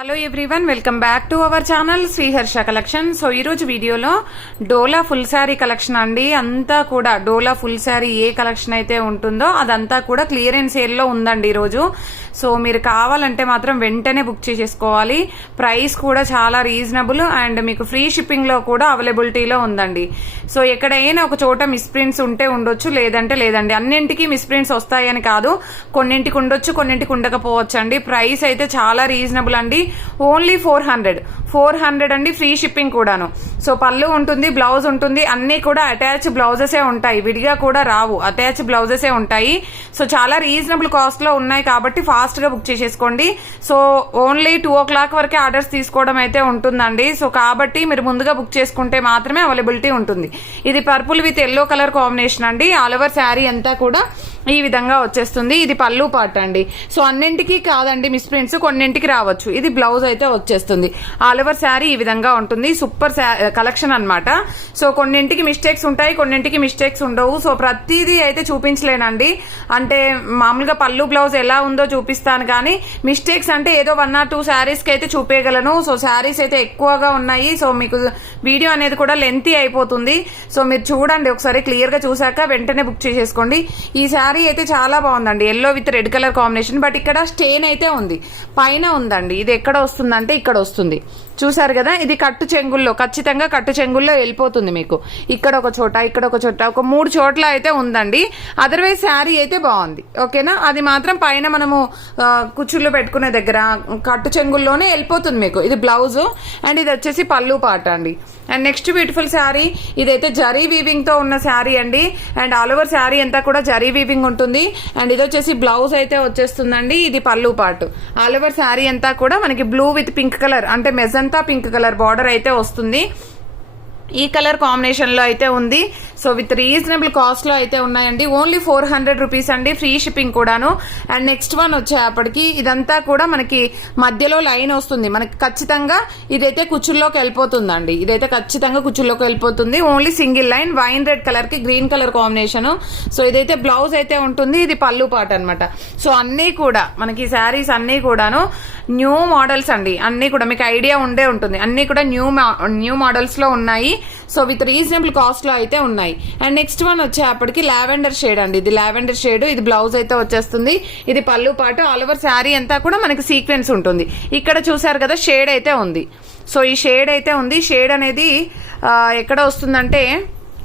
Hello everyone, welcome back to our channel Sriharsha collection. So ఈ రోజు వీడియోలో డోలా ఫుల్ శారీ కలెక్షన్ అండి. అంతా కూడా డోలా ఫుల్ శారీ ఏ కలెక్షన్ అయితే ఉంటుందో అదంతా కూడా క్లియరెన్స్ సేల్ లో ఉందండి ఈ రోజు. సో మీరు కావాలంటే మాత్రం వెంటనే బుక్ చేసేసుకోవాలి. ప్రైస్ కూడా చాలా రీజనబుల్ అండ్ మీకు ఫ్రీ షిప్పింగ్ లో కూడా అవైలబిలిటీలో ఉందండి. సో ఎక్కడైనా ఒక చోట మిస్ప్రింట్స్ ఉంటే ఉండొచ్చు, లేదంటే లేదండి. అన్నింటికి మిస్ప్రింట్స్ వస్తాయని కాదు, కొన్నింటికి ఉండొచ్చు, కొన్నింటికి ఉండకపోవచ్చు అండి. ప్రైస్ అయితే చాలా రీజనబుల్ అండి. ఓన్లీ 400 అండి, ఫ్రీ షిప్పింగ్ కూడాను. సో పళ్ళు ఉంటుంది, బ్లౌజ్ ఉంటుంది, అన్ని కూడా అటాచ్ బ్లౌజెసే ఉంటాయి, విడిగా కూడా రావు, అటాచ్ బ్లౌజెసే ఉంటాయి. సో చాలా రీజనబుల్ కాస్ట్ లో ఉన్నాయి కాబట్టి ఫాస్ట్ గా బుక్ చేసేసుకోండి. సో ఓన్లీ 2 o'clock వరకే ఆర్డర్స్ తీసుకోవడం అయితే ఉంటుందండి. సో కాబట్టి మీరు ముందుగా బుక్ చేసుకుంటే మాత్రమే అవైలబిలిటీ ఉంటుంది. ఇది purple with yellow colour combination అండి. ఆల్ ఓవర్ శారీ అంతా కూడా ఈ విధంగా వచ్చేస్తుంది. ఇది పళ్ళు పార్ట్ అండి. సో అన్నింటికి కాదండి మిస్ప్రింట్స్, కొన్నింటికి రావచ్చు. ఇది బ్లౌజ్ అయితే వచ్చేస్తుంది. ఆల్ ఓవర్ శారీ ఈ విధంగా ఉంటుంది. సూపర్ కలెక్షన్ అన్నమాట. సో కొన్నింటికి మిస్టేక్స్ ఉంటాయి, కొన్నింటికి మిస్టేక్స్ ఉండవు. సో ప్రతిదీ అయితే చూపించలేనండి. అంటే మామూలుగా పళ్ళు బ్లౌజ్ ఎలా ఉందో చూపిస్తాను, కానీ మిస్టేక్స్ అంటే ఏదో 1 or 2 శారీస్ కి అయితే చూపేయగలను. సో శారీస్ అయితే ఎక్కువగా ఉన్నాయి. సో మీకు వీడియో అనేది కూడా లెంతీ అయిపోతుంది. సో మీరు చూడండి ఒకసారి, క్లియర్ గా చూసాక వెంటనే బుక్ చేసేసుకోండి. ఈ శారీ అయితే చాలా బాగుందండి, yellow with red colour combination. But ఇక్కడ స్టెయిన్ అయితే ఉంది, పైన ఉందండి. ఇది ఎక్కడ వస్తుందంటే ఇక్కడ వస్తుంది, చూసారు కదా. ఇది కట్టు చెంగుల్లో, ఖచ్చితంగా కట్టు చెంగుల్లో వెళ్ళిపోతుంది మీకు. ఇక్కడ ఒక చోట, ఇక్కడ ఒక చోట, ఒక 3 చోట్ల అయితే ఉందండి. అదర్వైజ్ శారీ అయితే బాగుంది, ఓకేనా. అది మాత్రం పైన మనము కుచ్చుళ్ళు పెట్టుకునే దగ్గర కట్టు చెంగుల్లోనే వెళ్ళిపోతుంది మీకు. ఇది బ్లౌజ్ అండ్ ఇది వచ్చేసి పళ్ళు పాట అండి. అండ్ నెక్స్ట్ బ్యూటిఫుల్ శారీ, ఇదైతే జరీ వీవింగ్ తో ఉన్న శారీ అండి. అండ్ ఆల్ ఓవర్ శారీ అంతా కూడా జరీ వీవింగ్ ఉంటుంది. అండ్ ఇది వచ్చేసి బ్లౌజ్ అయితే వచ్చేస్తుందండి. ఇది పళ్ళు పాటు. ఆల్ ఓవర్ శారీ అంతా కూడా మనకి బ్లూ విత్ పింక్ కలర్, అంటే మెజంతా పింక్ కలర్ బార్డర్ అయితే వస్తుంది. ఈ కలర్ కాంబినేషన్ లో అయితే ఉంది. సో విత్ రీజనబుల్ కాస్ట్ లో అయితే ఉన్నాయండి. ఓన్లీ 400 రూపీస్ అండి, ఫ్రీ షిప్పింగ్ కూడాను. అండ్ నెక్స్ట్ వన్ వచ్చేప్పటికి ఇదంతా కూడా మనకి మధ్యలో లైన్ వస్తుంది. మనకి ఖచ్చితంగా ఇదైతే కుచ్చుల్లోకి వెళ్ళిపోతుందండి. ఇదైతే ఖచ్చితంగా కుచ్చుల్లోకి వెళ్ళిపోతుంది. Only single line, wine red colour కి గ్రీన్ కలర్ కాంబినేషన్. సో ఇదైతే బ్లౌజ్ అయితే ఉంటుంది. ఇది పళ్ళు పాట అనమాట. సో అన్ని కూడా మనకి శారీస్ అన్ని కూడాను న్యూ మోడల్స్ అండి. అన్ని కూడా మీకు ఐడియా ఉండే ఉంటుంది, అన్ని కూడా న్యూ మోడల్స్ లో ఉన్నాయి. సో విత్ రీజనబుల్ కాస్ట్ లో అయితే ఉన్నాయి. అండ్ నెక్స్ట్ వన్ వచ్చేప్పటికి లావెండర్ షేడ్ అండి. ఇది లావెండర్ షేడ్, ఇది బ్లౌజ్ అయితే వచ్చేస్తుంది. ఇది పళ్ళు పాటు. ఆల్ ఓవర్ శారీ అంతా కూడా మనకి సీక్వెన్స్ ఉంటుంది. ఇక్కడ చూసారు కదా షేడ్ అయితే ఉంది. సో ఈ షేడ్ అయితే ఉంది. షేడ్ అనేది ఎక్కడ వస్తుందంటే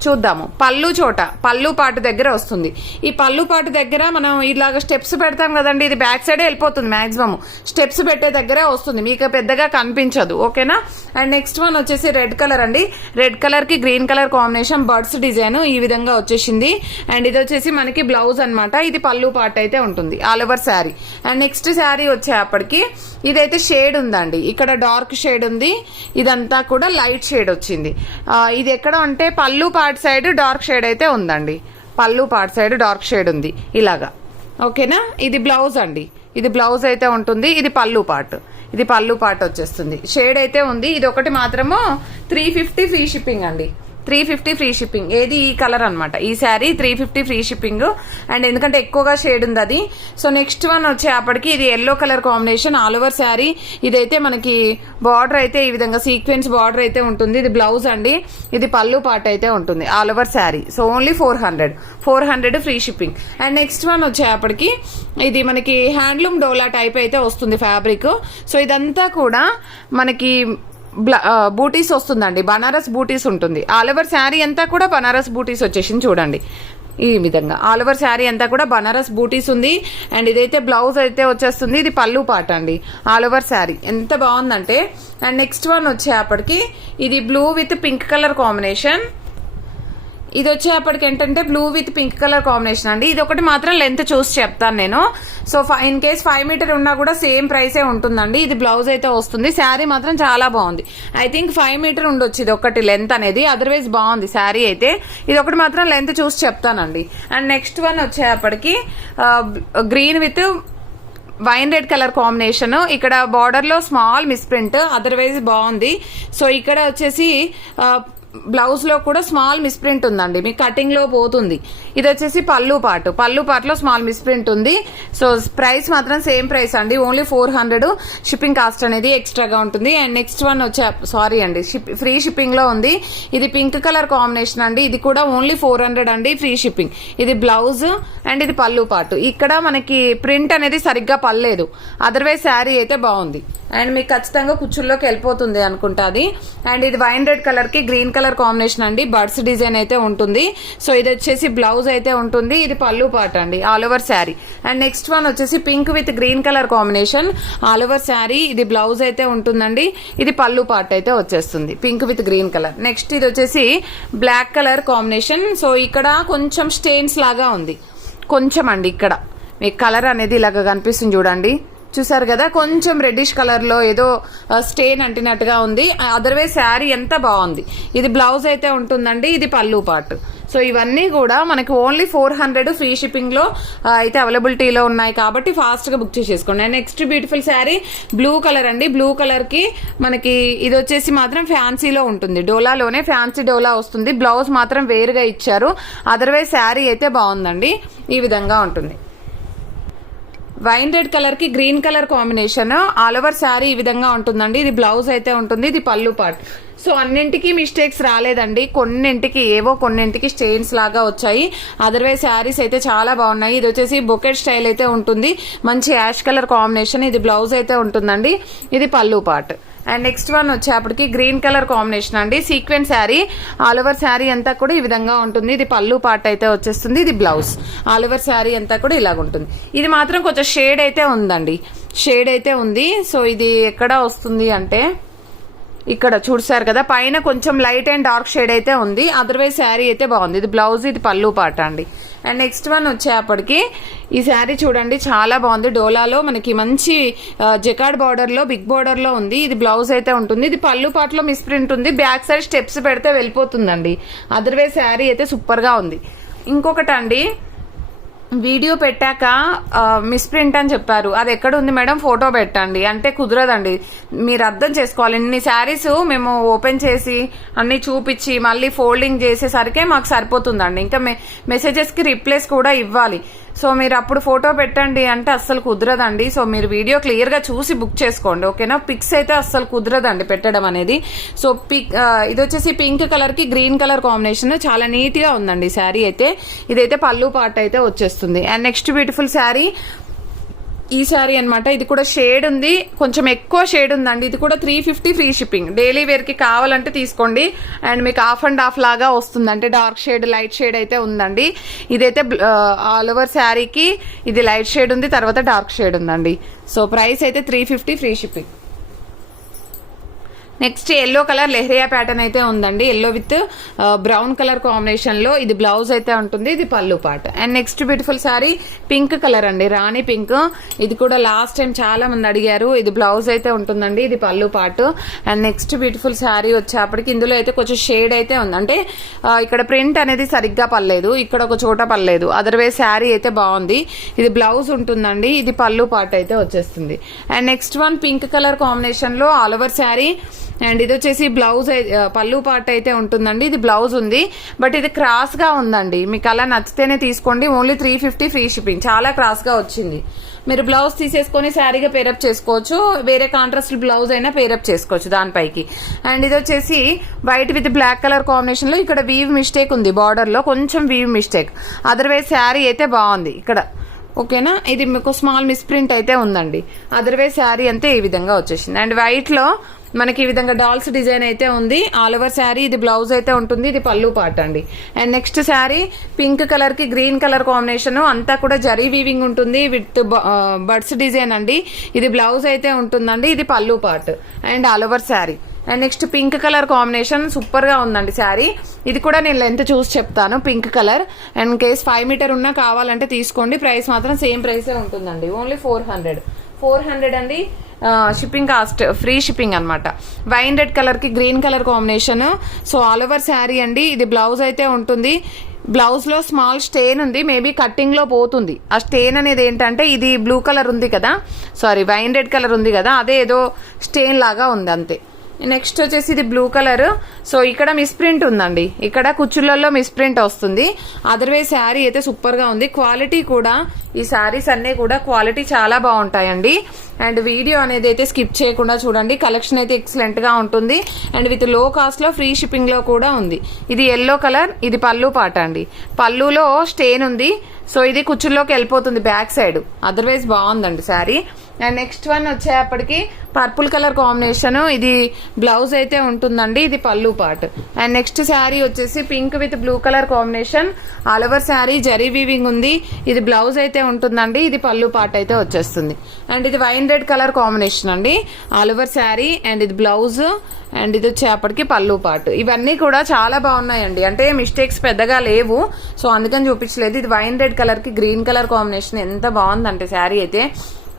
చూద్దాము, పళ్ళు చోట, పళ్ళు పాటు దగ్గర వస్తుంది. ఈ పళ్ళు పాటు దగ్గర మనం ఇలాగ స్టెప్స్ పెడతాం కదండి, ఇది బ్యాక్ సైడే వెళ్ళిపోతుంది. మాక్సిమం స్టెప్స్ పెట్టే దగ్గరే వస్తుంది, మీకు పెద్దగా కనిపించదు, ఓకేనా. అండ్ నెక్స్ట్ వన్ వచ్చేసి రెడ్ కలర్ అండి. రెడ్ కలర్ కి green colour combination, birds design ఈ విధంగా వచ్చేసింది. అండ్ ఇది వచ్చేసి మనకి బ్లౌజ్ అనమాట. ఇది పళ్ళు పాటు అయితే ఉంటుంది all over sari. And next sari వచ్చేప్పటికి ఇదైతే షేడ్ ఉందండి. ఇక్కడ డార్క్ షేడ్ ఉంది, ఇదంతా కూడా లైట్ షేడ్ వచ్చింది. ఇది ఎక్కడ అంటే పళ్ళు పాటు సైడ్ డార్క్ షేడ్ అయితే ఉందండి. పళ్ళు పార్ట్ సైడ్ డార్క్ షేడ్ ఉంది ఇలాగా, ఓకేనా. ఇది బ్లౌజ్ అండి. ఇది బ్లౌజ్ అయితే ఉంటుంది. ఇది పళ్ళు పార్ట్. ఇది పళ్ళు పార్ట్ వచ్చేస్తుంది. షేడ్ అయితే ఉంది. ఇది ఒకటి మాత్రము 350 ఫ్రీ షిప్పింగ్ అండి. 350 ఫ్రీ షిప్పింగ్. ఏది ఈ కలర్ అనమాట. ఈ శారీ 350 ఫ్రీ షిప్పింగ్. అండ్ ఎందుకంటే ఎక్కువగా షేడ్ ఉంది అది. సో నెక్స్ట్ వన్ వచ్చేప్పటికి ఇది yellow colour combination, all over sari. ఇదైతే మనకి బార్డర్ అయితే ఈ విధంగా సీక్వెన్స్ బార్డర్ అయితే ఉంటుంది. ఇది బ్లౌజ్ అండి. ఇది పళ్ళు పార్ట్ అయితే ఉంటుంది all over sari. So only 400 free shipping. And next one వచ్చేప్పటికి ఇది మనకి హ్యాండ్లూమ్ డోలా టైప్ అయితే వస్తుంది ఫ్యాబ్రిక్. సో ఇదంతా కూడా మనకి బూటీస్ వస్తుందండి, బనారస్ బూటీస్ ఉంటుంది. ఆల్ ఓవర్ శారీ అంతా కూడా బనారస్ బూటీస్ వచ్చేసింది చూడండి ఈ విధంగా. ఆల్ ఓవర్ శారీ అంతా కూడా బనారస్ బూటీస్ ఉంది. అండ్ ఇదైతే బ్లౌజ్ అయితే వచ్చేస్తుంది. ఇది పళ్ళు పాట అండి. ఆల్ ఓవర్ శారీ ఎంత బాగుందంటే. అండ్ నెక్స్ట్ వన్ వచ్చేప్పటికి ఇది blue with pink colour combination. ఇది వచ్చేప్పటికి ఏంటంటే blue with pink colour combination అండి. ఇది ఒకటి మాత్రం లెంత్ చూసి చెప్తాను నేను. సో ఇన్ కేస్ 5 మీటర్ ఉన్నా కూడా సేమ్ ప్రైసే ఉంటుందండి. ఇది బ్లౌజ్ అయితే వస్తుంది. శారీ మాత్రం చాలా బాగుంది. ఐ థింక్ 5 మీటర్ ఉండొచ్చు ఇది ఒకటి లెంత్ అనేది. అదర్వైజ్ బాగుంది శారీ అయితే. ఇది ఒకటి మాత్రం లెంత్ చూసి చెప్తానండి. అండ్ నెక్స్ట్ వన్ వచ్చేప్పటికి green with wine red colour combination. ఇక్కడ బార్డర్ లో స్మాల్ మిస్ప్రింట్, అదర్వైజ్ బాగుంది. సో ఇక్కడ వచ్చేసి బ్లౌజ్ లో కూడా స్మాల్ మిస్ప్రింట్ ఉందండి, మీకు కటింగ్ లో పోతుంది. ఇది వచ్చేసి పళ్ళు పార్ట్ లో స్మాల్ మిస్ప్రింట్ ఉంది. సో ప్రైస్ మాత్రం సేమ్ ప్రైస్ అండి, ఓన్లీ 400. షిప్పింగ్ కాస్ట్ అనేది ఎక్స్ట్రాగా ఉంటుంది. అండ్ నెక్స్ట్ వన్ వచ్చే సారీ అండి ఫ్రీ షిప్పింగ్ లో ఉంది. ఇది పింక్ కలర్ కాంబినేషన్ అండి, ఇది కూడా ఓన్లీ 400 అండి, ఫ్రీ షిప్పింగ్. ఇది బ్లౌజ్ అండ్ ఇది పళ్ళు పార్ట్. ఇక్కడ మనకి ప్రింట్ అనేది సరిగ్గా పర్లేదు, అదర్వైజ్ శారీ అయితే బాగుంది. అండ్ మీకు ఖచ్చితంగా కుచ్చుల్లోకి వెళ్ళిపోతుంది అనుకుంటా అది. అండ్ ఇది వైన్ రెడ్ కలర్ కి గ్రీన్ కలర్ కాంబినేషన్ అండి, బర్డ్స్ డిజైన్ అయితే ఉంటుంది. సో ఇది వచ్చేసి బ్లౌజ్ అయితే ఉంటుంది, ఇది పళ్ళు పార్ట్ అండి, all over sari. And next one వచ్చేసి pink with green colour combination, all over sari. ఇది బ్లౌజ్ అయితే ఉంటుందండి, ఇది పళ్ళు పార్ట్ అయితే వచ్చేస్తుంది, pink with green colour. Next ఇది వచ్చేసి బ్లాక్ కలర్ కాంబినేషన్. సో ఇక్కడ కొంచెం స్టెయిన్స్ లాగా ఉంది, కొంచెం అండి. ఇక్కడ మీకు కలర్ అనేది ఇలాగ కనిపిస్తుంది చూడండి, చూసారు కదా, కొంచెం రెడ్డిష్ కలర్ లో ఏదో స్టెయిన్ అంటినట్టుగా ఉంది. అదర్వైజ్ శారీ ఎంత బాగుంది. ఇది బ్లౌజ్ అయితే ఉంటుందండి, ఇది పళ్ళు పార్ట్. సో ఇవన్నీ కూడా మనకి ఓన్లీ 400 ఫ్రీ షిప్పింగ్ లో అయితే అవైలబిలిటీలో ఉన్నాయి కాబట్టి ఫాస్ట్ గా బుక్ చేసేసుకోండి. Next beautiful sari blue colour అండి, బ్లూ కలర్ కి మనకి ఇది వచ్చేసి మాత్రం ఫ్యాన్సీలో ఉంటుంది, డోలాలోనే ఫ్యాన్సీ డోలా వస్తుంది. బ్లౌజ్ మాత్రం వేరుగా ఇచ్చారు, అదర్వైజ్ శారీ అయితే బాగుందండి, ఈ విధంగా ఉంటుంది. వైన్ రెడ్ కలర్ కి green colour combination, all over sari ఈ విధంగా ఉంటుందండి. ఇది బ్లౌజ్ అయితే ఉంటుంది, ఇది పళ్ళు పార్ట్. సో అన్నింటికి మిస్టేక్స్ రాలేదండి, కొన్నింటికి స్టెయిన్స్ లాగా వచ్చాయి, అదర్వైజ్ శారీస్ అయితే చాలా బాగున్నాయి. ఇది వచ్చేసి బొకెట్ స్టైల్ అయితే ఉంటుంది, మంచి యాష్ కలర్ కాంబినేషన్. ఇది బ్లౌజ్ అయితే ఉంటుందండి, ఇది పళ్ళు పార్ట్. అండ్ నెక్స్ట్ వన్ వచ్చేప్పటికి గ్రీన్ కలర్ కాంబినేషన్ అండి, sequence sari, all over sari అంతా కూడా ఈ విధంగా ఉంటుంది. ఇది పళ్ళు పార్ట్ అయితే వచ్చేస్తుంది, ఇది బ్లౌజ్. ఆల్ ఓవర్ శారీ అంతా కూడా ఇలాగ ఉంటుంది. ఇది మాత్రం కొంచెం షేడ్ అయితే ఉందండి, షేడ్ అయితే ఉంది. సో ఇది ఎక్కడ వస్తుంది అంటే ఇక్కడ చూసారు కదా, పైన కొంచెం లైట్ అండ్ డార్క్ షేడ్ అయితే ఉంది, అదర్వైజ్ శారీ అయితే బాగుంది. ఇది బ్లౌజ్, ఇది పళ్ళు పార్ట్ అండి. అండ్ నెక్స్ట్ వన్ వచ్చేప్పటికి ఈ శారీ చూడండి, చాలా బాగుంది. డోలాలో మనకి మంచి జకార్డ్ బార్డర్ లో బిగ్ బార్డర్ లో ఉంది. ఇది బ్లౌజ్ అయితే ఉంటుంది, ఇది పళ్ళు పార్ట్ లో మిస్ప్రింట్ ఉంది, బ్యాక్ సైడ్ స్టెప్స్ పెడితే వెళ్ళిపోతుందండి. అదర్వైజ్ శారీ అయితే సూపర్ గా ఉంది. ఇంకొకటి అండి, వీడియో పెట్టాక మిస్ప్రింట్ అని చెప్పారు, అది ఎక్కడ ఉంది మేడం ఫోటో పెట్టండి అంటే కుదరదండి. మీరు అర్థం చేసుకోవాలి, ఇన్ని శారీస్ మేము ఓపెన్ చేసి అన్ని చూపించి మళ్ళీ ఫోల్డింగ్ చేసేసరికే మాకు సరిపోతుందండి. ఇంకా మెసేజెస్ కి రిప్లైస్ కూడా ఇవ్వాలి. సో మీరు అప్పుడు ఫోటో పెట్టండి అంటే అస్సలు కుదరదండి. సో మీరు వీడియో క్లియర్ గా చూసి బుక్ చేసుకోండి, ఓకేనా. పిక్స్ అయితే అస్సలు కుదరదండి పెట్టడం అనేది. సో ఇది వచ్చేసి పింక్ కలర్ కి గ్రీన్ కలర్ కాంబినేషన్, చాలా నీట్ గా ఉందండి శారీ అయితే. ఇదైతే పళ్ళు పార్ట్ అయితే వచ్చేస్తుంది. అండ్ నెక్స్ట్ బ్యూటిఫుల్ శారీ ఈ శారీ అనమాట, ఇది కూడా షేడ్ ఉంది, కొంచెం ఎక్కువ షేడ్ ఉందండి. ఇది కూడా 350 ఫ్రీ షిప్పింగ్. డైలీ వేర్ కి కావాలంటే తీసుకోండి. అండ్ మీకు ఆఫ్ అండ్ ఆఫ్ లాగా వస్తుంది, అంటే డార్క్ షేడ్ లైట్ షేడ్ అయితే ఉందండి. ఇదైతే ఆల్ ఓవర్ శారీకి ఇది లైట్ షేడ్ ఉంది, తర్వాత డార్క్ షేడ్ ఉందండి. సో ప్రైస్ అయితే 350 free shipping. Next yellow colour leheriya pattern అయితే ఉందండి, yellow with brown colour combination లో. ఇది బ్లౌజ్ అయితే ఉంటుంది, ఇది పళ్ళు part. And next beautiful sari pink colour అండి, రాణి పింక్. ఇది కూడా లాస్ట్ టైం చాలా మంది అడిగారు. ఇది బ్లౌజ్ అయితే ఉంటుందండి, ఇది పళ్ళు part. And next beautiful sari వచ్చేప్పటికి ఇందులో అయితే కొంచెం షేడ్ అయితే ఉంది, అంటే ఇక్కడ ప్రింట్ అనేది సరిగ్గా పర్లేదు, ఇక్కడ ఒక చోట పర్లేదు, అదర్వైజ్ శారీ అయితే బాగుంది. ఇది బ్లౌజ్ ఉంటుందండి, ఇది పళ్ళు పార్ట్ అయితే వచ్చేస్తుంది. And next one pink colour combination లో ఆల్ ఓవర్ శారీ. అండ్ ఇది వచ్చేసి బ్లౌజ్ పళ్ళు పార్ట్ అయితే ఉంటుందండి, ఇది బ్లౌజ్ ఉంది, బట్ ఇది క్రాస్ గా ఉందండి. మీకు అలా నచ్చితేనే తీసుకోండి, ఓన్లీ 350 ఫ్రీ షిప్పింగ్. చాలా క్రాస్ గా వచ్చింది. మీరు బ్లౌజ్ తీసేసుకొని శారీగా పేరప్ చేసుకోవచ్చు, వేరే కాంట్రాస్ట్ బ్లౌజ్ అయినా పేరప్ చేసుకోవచ్చు దానిపైకి. అండ్ ఇది వచ్చేసి white with black colour combination లో, ఇక్కడ వీవ్ మిస్టేక్ ఉంది బార్డర్ లో, కొంచెం వీవ్ మిస్టేక్, అదర్వైజ్ శారీ అయితే బాగుంది ఇక్కడ, ఓకేనా. ఇది మీకు స్మాల్ మిస్ప్రింట్ అయితే ఉందండి, అదర్వైజ్ శారీ అంతే ఈ విధంగా వచ్చేసింది. అండ్ వైట్ లో మనకి ఈ విధంగా డాల్స్ డిజైన్ అయితే ఉంది, ఆల్ ఓవర్ శారీ. ఇది బ్లౌజ్ అయితే ఉంటుంది, ఇది పళ్ళు పార్ట్ అండి. And next sari pink colour కి గ్రీన్ కలర్ కాంబినేషన్, అంతా కూడా జరీ వీవింగ్ ఉంటుంది విత్ బర్డ్స్ డిజైన్ అండి. ఇది బ్లౌజ్ అయితే ఉంటుందండి, ఇది పళ్ళు part and all over sari. And next pink colour combination super గా ఉందండి శారీ. ఇది కూడా నేను లెంత్ చూసి చెప్తాను, pink colour. And case 5 metre ఉన్నా కావాలంటే తీసుకోండి, ప్రైస్ మాత్రం సేమ్ ప్రైసే ఉంటుందండి, ఓన్లీ 400 అండి. షిప్పింగ్ కాస్ట్ ఫ్రీ షిప్పింగ్ అనమాట. వైన్ రెడ్ కలర్ కి green colour combination. So all over sari అండి, ఇది బ్లౌజ్ అయితే ఉంటుంది. బ్లౌజ్ లో స్మాల్ స్టెయిన్ ఉంది, మేబీ కట్టింగ్ లో పోతుంది. ఆ స్టెయిన్ అనేది ఏంటంటే ఇది బ్లూ కలర్ ఉంది కదా, సారీ వైన్ రెడ్ కలర్ ఉంది కదా, అదే ఏదో స్టెయిన్ లాగా ఉంది అంతే. నెక్స్ట్ వచ్చేసి ఇది బ్లూ కలర్. సో ఇక్కడ మిస్ప్రింట్ ఉందండి, ఇక్కడ కుచ్చులలో మిస్ప్రింట్ వస్తుంది. అదర్వైజ్ శారీ అయితే సూపర్ గా ఉంది. క్వాలిటీ కూడా ఈ శారీస్ అన్ని కూడా క్వాలిటీ చాలా బాగుంటాయండి. అండ్ వీడియో అనేది అయితే స్కిప్ చేయకుండా చూడండి. కలెక్షన్ అయితే ఎక్సలెంట్ గా ఉంటుంది. అండ్ విత్ లో కాస్ట్ లో ఫ్రీ షిప్పింగ్ లో కూడా ఉంది. ఇది ఎల్లో కలర్, ఇది పళ్ళు పాట అండి. పళ్ళులో స్టెయిన్ ఉంది. సో ఇది కుచ్చుల్లోకి వెళ్ళిపోతుంది బ్యాక్ సైడ్. అదర్వైజ్ బాగుందండి శారీ. అండ్ నెక్స్ట్ వన్ వచ్చేప్పటికి పర్పుల్ కలర్ కాంబినేషన్, ఇది బ్లౌజ్ అయితే ఉంటుందండి. ఇది పళ్ళు పార్ట్. అండ్ నెక్స్ట్ శారీ వచ్చేసి pink with blue colour combination, all over sari zari weaving ఉంది. ఇది బ్లౌజ్ అయితే ఉంటుందండి. ఇది పళ్ళు పార్ట్ అయితే వచ్చేస్తుంది. అండ్ ఇది వైన్ రెడ్ కలర్ కాంబినేషన్ అండి, ఆల్ ఓవర్ శారీ. అండ్ ఇది బ్లౌజ్, అండ్ ఇది వచ్చేప్పటికి పళ్ళు పార్ట్. ఇవన్నీ కూడా చాలా బాగున్నాయండి, అంటే మిస్టేక్స్ పెద్దగా లేవు. సో అందుకని చూపించలేదు. ఇది వైన్ రెడ్ కలర్ కి గ్రీన్ కలర్ కాంబినేషన్ ఎంత బాగుందంటే శారీ అయితే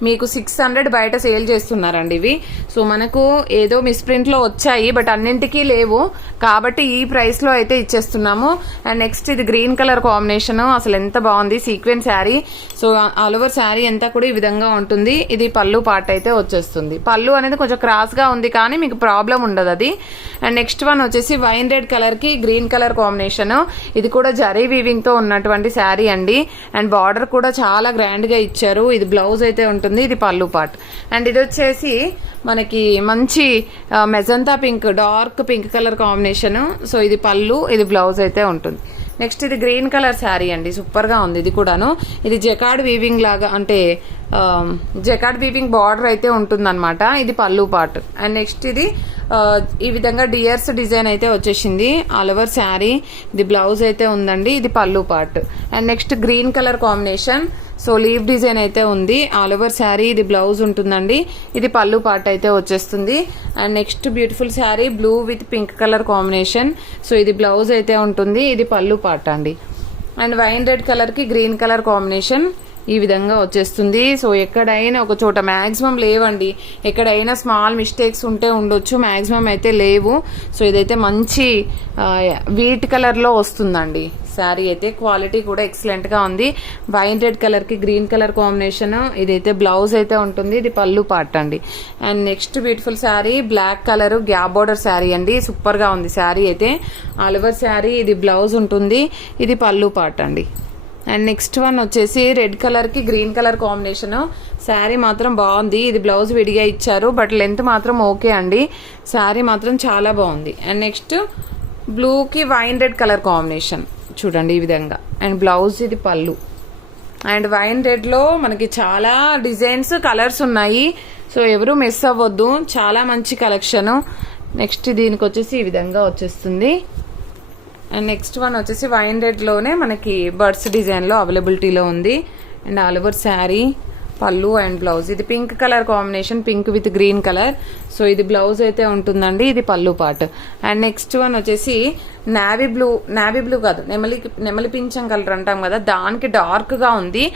మీకు 600 బయట సేల్ చేస్తున్నారండి ఇవి. సో మనకు ఏదో మిస్ప్రింట్ లో వచ్చాయి, బట్ అన్నింటికీ లేవు కాబట్టి ఈ ప్రైస్ లో అయితే ఇచ్చేస్తున్నాము. అండ్ నెక్స్ట్ ఇది గ్రీన్ కలర్ కాంబినేషన్, అసలు ఎంత బాగుంది sequence sari. So all over sari అంతా కూడా ఈ విధంగా ఉంటుంది. ఇది పళ్ళు పార్ట్ అయితే వచ్చేస్తుంది. పళ్ళు అనేది కొంచెం క్రాస్ గా ఉంది కానీ మీకు ప్రాబ్లం ఉండదు అది. అండ్ నెక్స్ట్ వన్ వచ్చేసి వైన్ రెడ్ కలర్ కి గ్రీన్ కలర్ కాంబినేషన్, ఇది కూడా జరీ వీవింగ్ తో ఉన్నటువంటి శారీ అండి. అండ్ బార్డర్ కూడా చాలా గ్రాండ్ గా ఇచ్చారు. ఇది బ్లౌజ్ అయితే ఉంటుంది, ఇది పళ్ళు పార్ట్. అండ్ ఇది వచ్చేసి మనకి మంచి magenta pink, dark pink colour combination. So ఇది పళ్ళు, ఇది బ్లౌజ్ అయితే ఉంటుంది. నెక్స్ట్ ఇది గ్రీన్ కలర్ శారీ అండి, సూపర్ గా ఉంది ఇది కూడాను. ఇది జకార్డ్ వీవింగ్ లాగా, అంటే జకార్డ్ వీవింగ్ బార్డర్ అయితే ఉంటుందన్నమాట. ఇది పళ్ళు పార్ట్. అండ్ నెక్స్ట్ ఇది ఈ విధంగా డియర్స్ డిజైన్ అయితే వచ్చేసింది. ఆల్ ఓవర్ శారీ ఇది బ్లౌజ్ అయితే ఉందండి. ఇది పళ్ళు part. And next green colour combination, so leave design అయితే ఉంది. ఆల్ ఓవర్ శారీ ఇది బ్లౌజ్ ఉంటుందండి. ఇది పళ్ళు పార్ట్ అయితే వచ్చేస్తుంది. And next beautiful sari blue with pink colour combination, so ఇది బ్లౌజ్ అయితే ఉంటుంది. ఇది పళ్ళు పార్ట్ అండి. అండ్ వైన్ రెడ్ కలర్ కి గ్రీన్ కలర్ కాంబినేషన్ ఈ విధంగా వచ్చేస్తుంది. సో ఎక్కడైనా ఒక చోట మాక్సిమం లేవండి, ఎక్కడైనా స్మాల్ మిస్టేక్స్ ఉంటే ఉండొచ్చు, మాక్సిమం అయితే లేవు. సో ఇదైతే మంచి వీట్ కలర్ లో వస్తుందండి శారీ అయితే. క్వాలిటీ కూడా ఎక్సలెంట్ గా ఉంది. వైన్ రెడ్ కలర్ కి గ్రీన్ కలర్ కాంబినేషన్, ఇదైతే బ్లౌజ్ అయితే ఉంటుంది. ఇది పళ్ళు పార్ట్ అండి. And next beautiful sari black colour gap border sari అండి, సూపర్ గా ఉంది శారీ అయితే. ఆల్ ఓవర్ శారీ ఇది బ్లౌజ్ ఉంటుంది. ఇది పళ్ళు పార్ట్ అండి. అండ్ నెక్స్ట్ వన్ వచ్చేసి రెడ్ కలర్ కి గ్రీన్ కలర్ కాంబినేషన్, శారీ మాత్రం బాగుంది. ఇది బ్లౌజ్ విడిగా ఇచ్చారు, బట్ లెంత్ మాత్రం ఓకే అండి. శారీ మాత్రం చాలా బాగుంది. అండ్ నెక్స్ట్ బ్లూ కి వైన్ రెడ్ కలర్ కాంబినేషన్ చూడండి ఈ విధంగా. అండ్ బ్లౌజ్ ఇది పళ్ళు. అండ్ వైన్ రెడ్ లో మనకి చాలా డిజైన్స్ కలర్స్ ఉన్నాయి. సో ఎవరు మిస్ అవ్వద్దు, చాలా మంచి కలెక్షన్. నెక్స్ట్ దీనికి వచ్చేసి ఈ విధంగా వచ్చేస్తుంది. అండ్ నెక్స్ట్ వన్ వచ్చేసి వైన్ రెడ్ లోనే మనకి బర్డ్స్ డిజైన్ లో అవైలబిలిటీలో ఉంది. అండ్ ఆల్ ఓవర్ శారీ పళ్ళు అండ్ బ్లౌజ్. ఇది pink colour combination, pink with green colour. So ఇది బ్లౌజ్ అయితే ఉంటుందండి. ఇది పళ్ళు పార్ట్. అండ్ నెక్స్ట్ వన్ వచ్చేసి నావీ బ్లూ కాదు, నెమలి పింఛం కలర్ అంటాం కదా, దానికి డార్క్ గా ఉంది.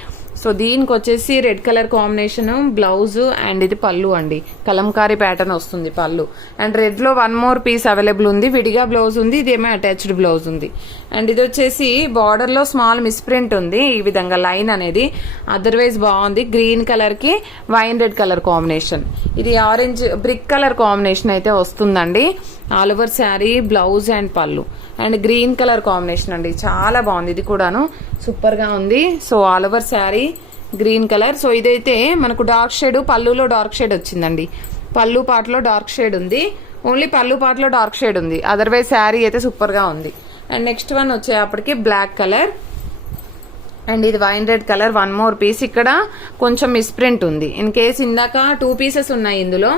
సో దీనికి వచ్చేసి red colour combination blouse and ఇది పళ్ళు అండి. కలంకారీ ప్యాటర్న్ వస్తుంది పళ్ళు. అండ్ రెడ్ లో వన్ మోర్ పీస్ అవైలబుల్ ఉంది, విడిగా బ్లౌజ్ ఉంది. ఇదేమో అటాచ్డ్ బ్లౌజ్ ఉంది. అండ్ ఇది వచ్చేసి బార్డర్ లో స్మాల్ మిస్ప్రింట్ ఉంది, ఈ విధంగా లైన్ అనేది. అదర్వైజ్ బాగుంది. గ్రీన్ కలర్ కి వైన్ రెడ్ కలర్ కాంబినేషన్, ఇది ఆరెంజ్ బ్రిక్ కలర్ కాంబినేషన్ అయితే వస్తుందండి. All over sari blouse and పళ్ళు. అండ్ గ్రీన్ కలర్ కాంబినేషన్ అండి, చాలా బాగుంది. ఇది కూడాను సూపర్ గా ఉంది. So all over sari green colour. So ఇదైతే మనకు డార్క్ షేడ్, పళ్ళులో డార్క్ షేడ్ వచ్చిందండి. పళ్ళు పాటలో డార్క్ షేడ్ ఉంది, ఓన్లీ పళ్ళు పాటలో డార్క్ షేడ్ ఉంది. అదర్వైజ్ శారీ అయితే సూపర్ గా ఉంది. అండ్ నెక్స్ట్ వన్ వచ్చేప్పటికి బ్లాక్ కలర్. అండ్ ఇది wine red colour one more piece. ఇక్కడ కొంచెం మిస్ప్రింట్ ఉంది. ఇన్ కేస్ ఇందాక 2 పీసెస్ ఉన్నాయి ఇందులో,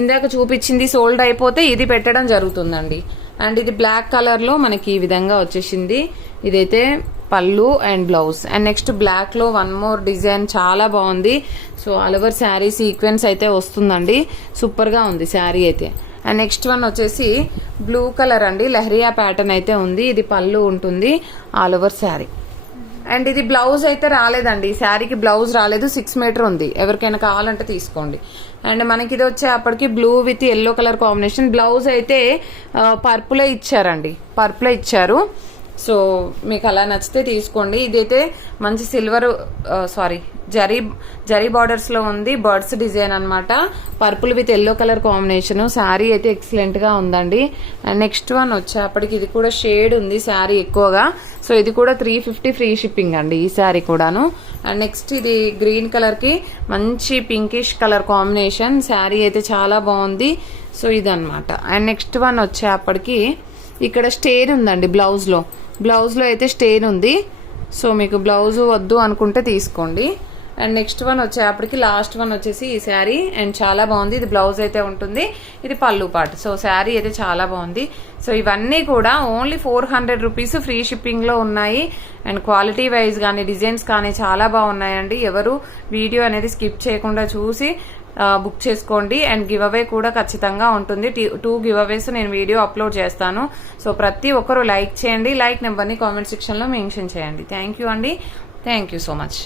ఇందాక చూపించింది సోల్డ్ అయిపోతే ఇది పెట్టడం జరుగుతుందండి. అండ్ ఇది బ్లాక్ కలర్ లో మనకి ఈ విధంగా వచ్చేసింది. ఇదైతే pallu and blouse. And next black లో వన్ మోర్ డిజైన్, చాలా బాగుంది. So all over sari sequins అయితే వస్తుందండి, సూపర్ గా ఉంది శారీ అయితే. అండ్ నెక్స్ట్ వన్ వచ్చేసి బ్లూ కలర్ అండి, లహరియా ప్యాటర్న్ అయితే ఉంది. ఇది పళ్ళు ఉంటుంది, ఆల్ ఓవర్ శారీ. అండ్ ఇది బ్లౌజ్ అయితే రాలేదండి, శారీకి బ్లౌజ్ రాలేదు. 6 మీటర్ ఉంది, ఎవరికైనా కావాలంటే తీసుకోండి. అండ్ మనకి ఇది వచ్చేప్పటికి blue with yellow colour combination. Blouse అయితే పర్పులే ఇచ్చారండి, పర్పులే ఇచ్చారు. సో మీకు అలా నచ్చితే తీసుకోండి. ఇదైతే మంచి సిల్వర్ జరీ బార్డర్స్ లో ఉంది, బర్డ్స్ డిజైన్ అన్నమాట. Purple with yellow colour combination. Sari అయితే ఎక్సలెంట్ గా ఉందండి. అండ్ నెక్స్ట్ వన్ వచ్చేప్పటికి ఇది కూడా షేడ్ ఉంది శారీ ఎక్కువగా. సో ఇది కూడా 350 ఫ్రీ షిప్పింగ్ అండి ఈ శారీ కూడాను. అండ్ నెక్స్ట్ ఇది గ్రీన్ కలర్ కి మంచి పింకిష్ కలర్ కాంబినేషన్. శారీ అయితే చాలా బాగుంది. సో ఇదన్నమాట. అండ్ నెక్స్ట్ వన్ వచ్చేప్పటికి ఇక్కడ స్టెయిన్ ఉందండి బ్లౌజ్ లో అయితే స్టెయిన్ ఉంది. సో మీకు బ్లౌజ్ వద్దు అనుకుంటే తీసుకోండి. అండ్ నెక్స్ట్ వన్ వచ్చేప్పటికి లాస్ట్ వన్ వచ్చేసి ఈ శారీ. అండ్ చాలా బాగుంది. ఇది బ్లౌజ్ అయితే ఉంటుంది, ఇది పళ్ళు పార్ట్. సో శారీ అయితే చాలా బాగుంది. సో ఇవన్నీ కూడా ఓన్లీ 400 రూపీస్ ఫ్రీ షిప్పింగ్ లో ఉన్నాయి. అండ్ క్వాలిటీ వైజ్ కానీ డిజైన్స్ కానీ చాలా బాగున్నాయండి. ఎవరు వీడియో అనేది స్కిప్ చేయకుండా చూసి బుక్ చేసుకోండి. అండ్ గివ్ అవే కూడా ఖచ్చితంగా ఉంటుంది. 2 గివ్ అవేస్ నేను వీడియో అప్లోడ్ చేస్తాను. సో ప్రతి ఒక్కరు లైక్ చేయండి. లైక్ నెంబర్ని కామెంట్ సెక్షన్ లో మెన్షన్ చేయండి. థ్యాంక్ యూ అండి. Thank you so much.